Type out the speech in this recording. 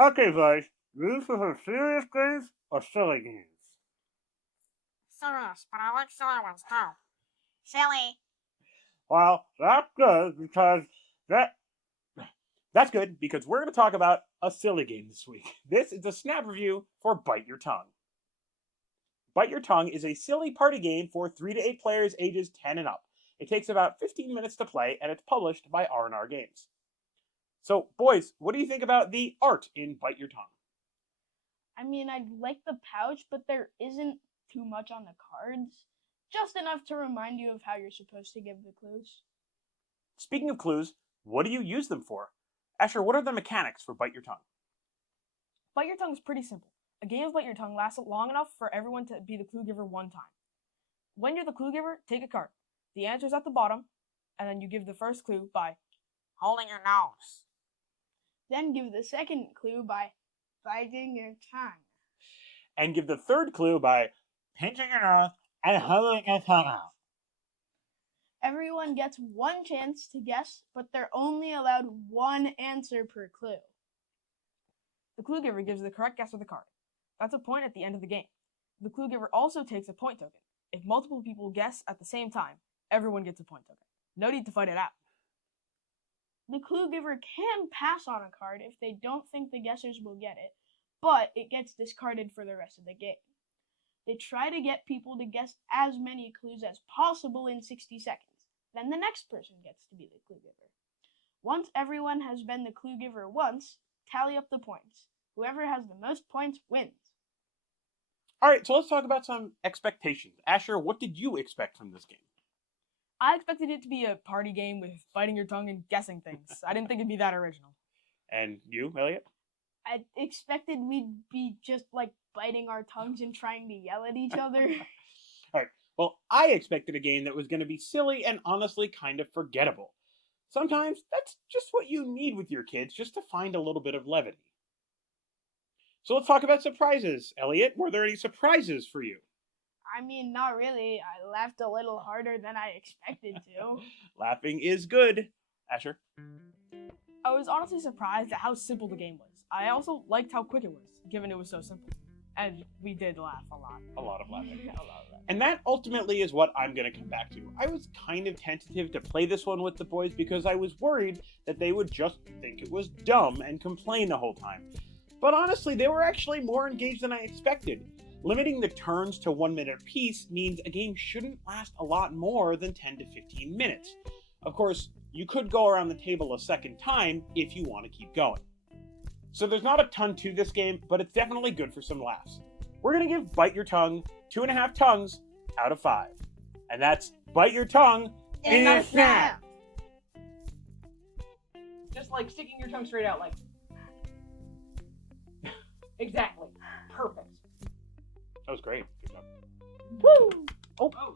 Okay, guys, ready for some serious games or silly games? Serious, but I like silly ones too. Silly. Well, that's good because we're going to talk about a silly game this week. This is a snap review for Bite Your Tongue. Bite Your Tongue is a silly party game for 3 to 8 players ages 10 and up. It takes about 15 minutes to play and it's published by R&R Games. So, boys, what do you think about the art in Bite Your Tongue? I mean, I like the pouch, but there isn't too much on the cards. Just enough to remind you of how you're supposed to give the clues. Speaking of clues, what do you use them for? Asher, what are the mechanics for Bite Your Tongue? Bite Your Tongue is pretty simple. A game of Bite Your Tongue lasts long enough for everyone to be the clue giver one time. When you're the clue giver, take a card. The answer is at the bottom, and then you give the first clue by Holding your nose. Then give the second clue by biting your tongue. And give the third clue by pinching your nose and holding your tongue out. Everyone gets one chance to guess, but they're only allowed one answer per clue. the clue giver gives the correct guess of the card. That's a point at the end of the game. The clue giver also takes a point token. If multiple people guess at the same time, everyone gets a point token. No need to fight it out. The clue giver can pass on a card if they don't think the guessers will get it, but it gets discarded for the rest of the game. They try to get people to guess as many clues as possible in 60 seconds. Then the next person gets to be the clue giver. Once everyone has been the clue giver once, tally up the points. Whoever has the most points wins. All right, so let's talk about some expectations. Asher, what did you expect from this game? I expected it to be a party game with biting your tongue and guessing things. I didn't think it'd be that original. And you, Elliot? I expected we'd be just like biting our tongues and trying to yell at each other. All right, well, I expected a game that was going to be silly and honestly kind of forgettable. Sometimes that's just what you need with your kids, just to find a little bit of levity. So let's talk about surprises. Elliot, were there any surprises for you? I mean, not really. I laughed a little harder than I expected to. Laughing is good. Asher? I was honestly surprised at how simple the game was. I also liked how quick it was, given it was so simple. And we did laugh a lot. A lot of laughing. A lot of laughing. And that ultimately is what I'm going to come back to. I was kind of tentative to play this one with the boys because I was worried that they would just think it was dumb and complain the whole time. But honestly, they were actually more engaged than I expected. Limiting the turns to 1 minute apiece means a game shouldn't last a lot more than 10 to 15 minutes. Of course, you could go around the table a second time if you want to keep going. So there's not a ton to this game, but it's definitely good for some laughs. We're going to give Bite Your Tongue 2.5 tongues out of 5. And that's Bite Your Tongue in a snap. Just like sticking your tongue straight out like... Exactly. Perfect. That was great. Good job. Woo! Oh.